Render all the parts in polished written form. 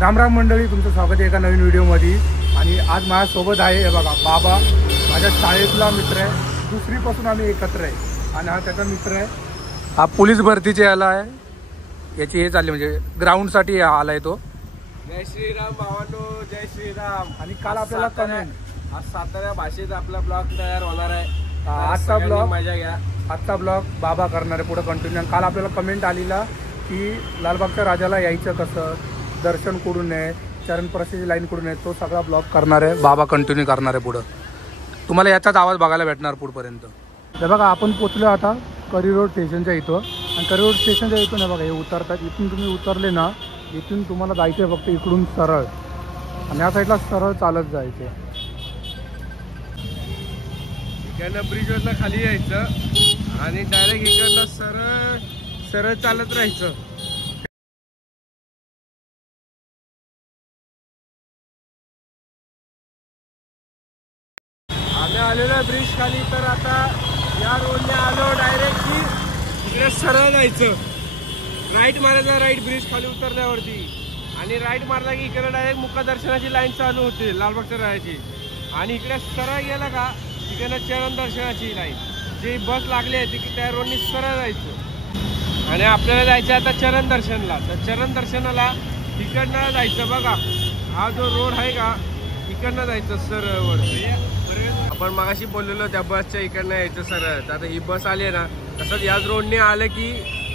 राम राम मंडळी, तुमचं स्वागत आहे एका नवीन व्हिडिओमध्ये। आणि आज माझ्यासोबत आहे हे बघा बाबा, माझ्या शाळेतला मित्र आहे, दुसरीपासून आम्ही एकत्र आहे। आणि हा त्याचा मित्र आहे, हा पोलीस भरतीचे आला आहे, याची हे चालली म्हणजे ग्राउंडसाठी आलाय तो। जय श्रीराम भावांनो, जय श्रीराम। आणि काल आपल्याला कमेंट, आज सातारा भाषेत आपला ब्लॉग तयार होणार आहे। आजचा ब्लॉग मजा घ्या, आजचा ब्लॉग बाबा करणार आहे पुढे कंटिन्यू। काल आपल्याला कमेंट आलेला की लालबागच्या राजाला यायचं कसं, दर्शन कुठून आहे, चरण प्रसादची लाईन कुठून आहे, तो सगळा ब्लॉग करणार आहे बाबा, कंटिन्यू करणार आहे पुढं। तुम्हाला याचाच आवाज बघायला भेटणार पुढपर्यंत। हे बघा आपण पोचलो आता करी रोड स्टेशनच्या इथं, आणि करी रोड स्टेशनच्या इथून हे बघा हे उतरतात, इथून तुम्ही उतरले ना, इथून तुम्हाला जायचं आहे फक्त इकडून सरळ, आणि या साईडला सरळ चालत जायचं। इकडनं ब्रिजवरनं खाली यायचं आणि डायरेक्ट इकडनं सरळ सरळ चालत राहायचं। आम्ही आलेलो ब्रिज खाली, तर आता या रोडने आलो डायरेक्ट की इकडे सरळ जायचं, राईट मारायचा, राईट ब्रिज खाली उतरल्यावरती, आणि राईट मारला की इकडे डायरेक्ट मुखदर्शनाची लाईन चालू होते लालबागच्या राजाची, आणि इकडे सरळ गेला का इकडे चरण दर्शनाची लाईन, जी बस लागली आहे ती त्या रोडने सरळ जायचं। आणि आपल्याला जायचं आता चरण दर्शनला, तर चरण दर्शनाला इकडनं जायचं बघा, हा जो रोड आहे का इकडनं जायचं सरळ वरती। आपण मगाशी बोललेलो त्या बसच्या इकडनं यायचं सरळ, तर आता ही बस आली आहे ना, तसंच याच रोडने आलं की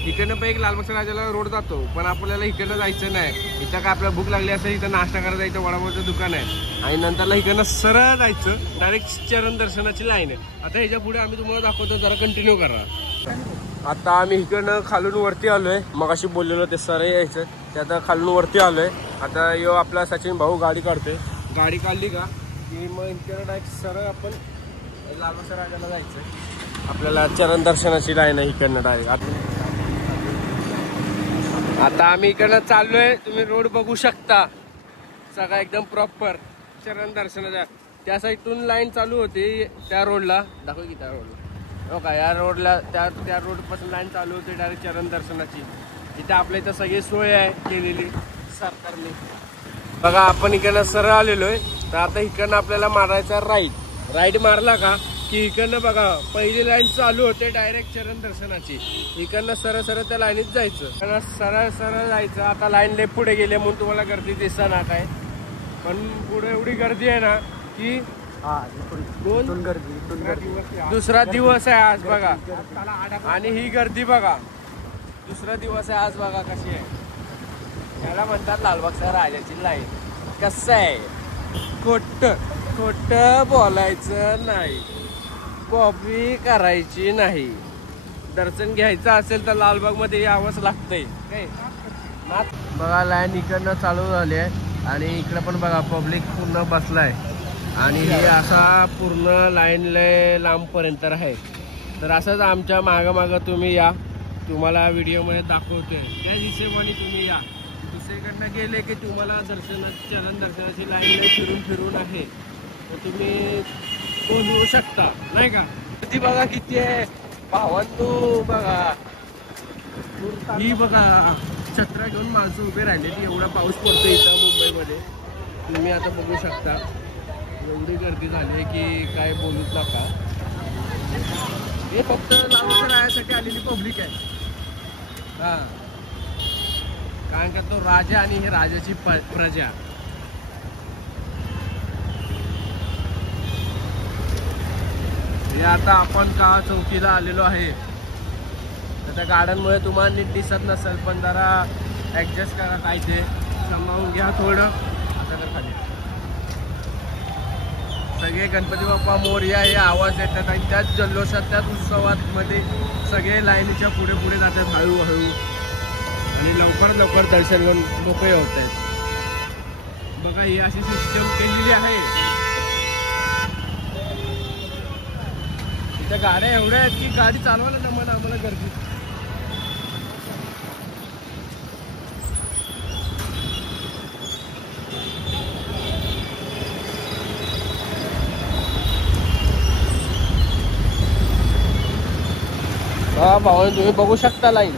इकडनं पण एक लालबागच्या राजाला रोड जातो, पण आपल्याला इकडनं जायचं नाही। इथं काय आपल्याला भूक लागली असेल, इथं नाश्ता करायला जायचं, वडापावचं दुकान आहे, आणि नंतरला इकडनं सरळ जायचं, डायरेक्ट चरण दर्शनाची लाईन आहे। आता ह्याच्या पुढे आम्ही तुम्हाला दाखवतो, जरा कंटिन्यू करा। आता आम्ही इकडनं खालून वरती आलोय, मगाशी बोललेलो ते सरळ यायचं, ते आता खालून वरती आलोय। आता यो आपला सचिन भाऊ गाडी काढतोय, गाडी काढली का की मग इकडे डायरेक्ट सरळ आपण लालबागच्या राजाला जायचं, आपल्याला चरण दर्शनाची लाईन आहे इकडनं डायरेक्ट। आता आम्ही इकडनं चाललोय, तुम्ही रोड बघू शकता, सगळा एकदम प्रॉपर चरण दर्शनाचा। त्या साईडून लाईन चालू होती त्या रोडला, दाखव की त्या रोडला, हो का, या रोडला त्या रोडपासून लाईन चालू होती डायरेक्ट चरण दर्शनाची। इथे आपल्या इथं सगळी सोय आहे केलेली सरकारने बघा। आपण इकडनं सरळ आलेलो आहे, तर आता इकडनं आपल्याला मारायचा राईट, राईट मारला का की इकडनं बघा पहिली लाईन चालू होते डायरेक्ट चरण दर्शनाची, इकडनं सरळ सरळ त्या लाईनीत जायचं, सरळ सरळ जायचं। आता लाईन लय पुढे गेली म्हणून तुम्हाला गर्दी दिसत ना काय, पण पुढे एवढी गर्दी आहे ना की दुसरा दिवस आहे आज बघा, आणि ही गर्दी बघा, दुसरा दिवस आहे आज बघा कशी आहे। त्याला म्हणतात लालबागच्या राजाची लाईन। कसं आहे, खोट बोलायचं नाही, कॉपी करायची नाही, दर्शन घ्यायचं असेल तर लालबाग मध्ये यावंच लागतंय काय बघा। लाईन इकडनं चालू झाली आहे, आणि इकडे पण बघा पब्लिक पूर्ण बसलाय, आणि हे असा पूर्ण लाईन लय लांबपर्यंत आहे। तर असंच आमच्या मागं तुम्ही या, तुम्हाला व्हिडिओमध्ये दाखवतोय त्या हिशोबाने तुम्ही या। दुसरीकडनं गेले की तुम्हाला चरण दर्शनाची लाईन फिरून फिरून आहे, तर तुम्ही पोहोचू शकता नाही का। ती बघा किती आहे भावांनो, बघा ही बघा छत्र्या घेऊन माणसं उभे राहिले, ती एवढा पाऊस पडतो इथं मुंबईमध्ये, तुम्ही आता बघू शकता एवढी गर्दी झाली की काय बोलूच नका। हे फक्त लालबागच्या राजासाठी आलेली पब्लिक आहे हा, कारण का तो राजा आणि हे राजाची प्रजा। हे आता आपण का चौकीला आलेलो आहे, त्या गार्डनमुळे तुम्हाला नीट दिसत नसेल, पण जरा ऍडजस्ट करा, काय ते सांभाळून घ्या थोडं। आता तर खाली सगळे गणपती बाप्पा मोरया हे आवाज येतात, आणि त्याच जल्लोषात त्याच उत्सवात मध्ये सगळे लाईनीच्या पुढे पुढे जातात हळूहळू, आणि लवकर दर्शन घेऊन मोकळे होत आहेत बघा। ही अशी सिस्टम केलेली आहे, इथं गाड्या एवढ्या आहेत की गाडी चालवायला जमत आम्हाला गर्दी। हा भावाने तुम्ही बघू शकता लाईन,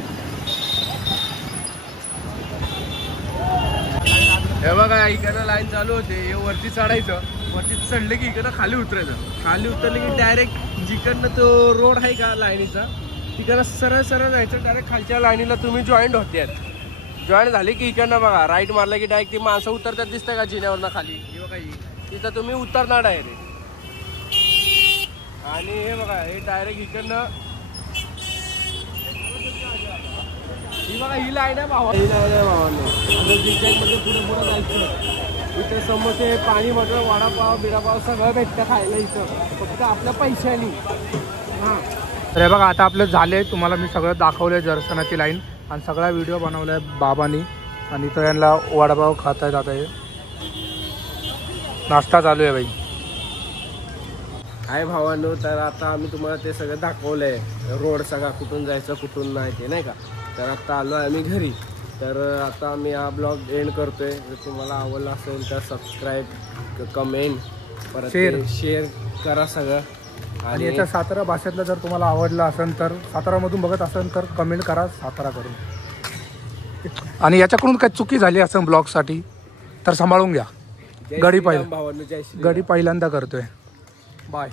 हे बघा इकडनं लाईन चालू होते, हे वरती चढायचं, वरती चढलं की इकडनं खाली उतरायचं, खाली उतरलं की डायरेक्ट जिकडनं तो रोड आहे का लाईनीचा तिकडनं सरळ सरळ जायचं, डायरेक्ट खालच्या लाईनीला तुम्ही जॉईंट होते. जॉईन झाली की इकडनं बघा राईट मारला की डायरेक्ट ती माणसं उतरतात दिसतं का जिन्यावरनं खाली, हे बघा तिथं तुम्ही उतरणार डायरेक्ट. आणि हे बघा हे डायरेक्ट इकडनं ही बघा ही लाईन आहे भावा, ही लाईन आहे भावांनो. मध्ये पुढे पुढे जायचं, इथे समोसे, पाणी बॉटल, वडापाव बिडापाव सगळं भेटतं खायला इथं, फक्त आपल्या पैशानी. हां तर हे बघा आता आपलं झाले, तुम्हाला मी सगळं दाखवलंय दर्शनाची लाईन आणि सगळा व्हिडिओ बनवलाय बाबांनी. आणि इथं यांना वडापाव खाता येत, आता हे नाश्ता चालू आहे बाई. आहे भावांनो. तर आता आम्ही तुम्हाला ते सगळं दाखवलंय, रोड सगळा कुठून जायचं कुठून नाही ते नाही का. तर आता आलो आहे आम्ही घरी. तर आता आम्ही हा ब्लॉग एंड करतोय. जर तुम्हाला आवडला असेल तर सबस्क्राईब, कमेंट, परत शेअर करा सगळं. आणि याच्या सातारा भाषेतलं जर तुम्हाला आवडलं असेल तर, सातारामधून बघत असेल तर कमेंट करा सातारा करून. आणि याच्याकडून काही चुकी झाली असेल ब्लॉगसाठी तर सांभाळून घ्या. गडी पहिल्यांदा करतोय. बाय.